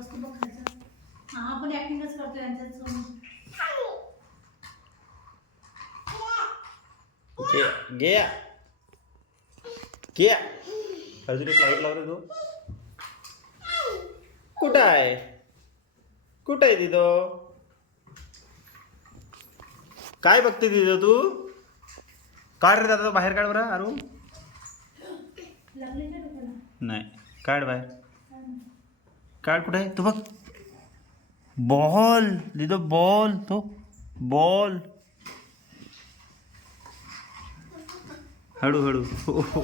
बस तू बघ खायचं. हा आपण ऍक्टिंगच करतोय यांच्यासमोर. घे घे अजून एक लाईट लावते तू. कुठं आहे कुठं आहे तिथं? काय बघते तिथं तू? काढ रे दादा बाहेर काढ बरं अरू. लागले का त्याला? नाही काढ बाहेर काढ. कुठे आहे तू? बघ बॉल तिथं बॉल. तो बॉल हळूहळू. हो हो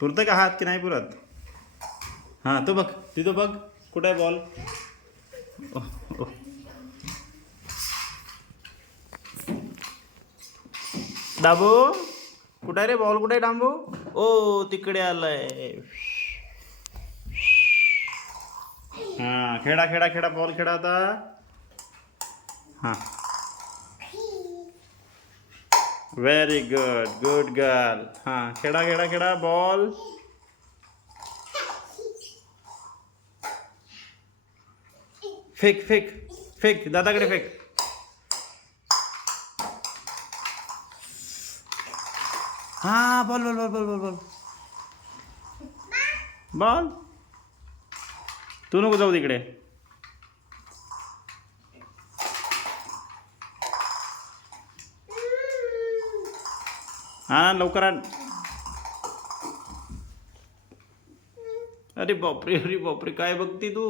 पुरतं का हात की नाही पुरत? हां तो बघ तिथं बघ कुठं आहे बॉल. डाबू कुठे आहे रे बॉल? कुठे आहे डांबू? ओ तिकडे आलाय. हां खेळा खेळा खेळा बॉल खेळा आता. हां व्हेरी गुड गुड गर्ल. हां खेळा खेळा खेळा बॉल. फेक फेक फेक दादाकडे फेक. हां ball ball ball ball ball ball ball. तू नको जाऊ तिकडे. हा लवकर आण. अरे बापरे अरे बापरे काय बघती तू?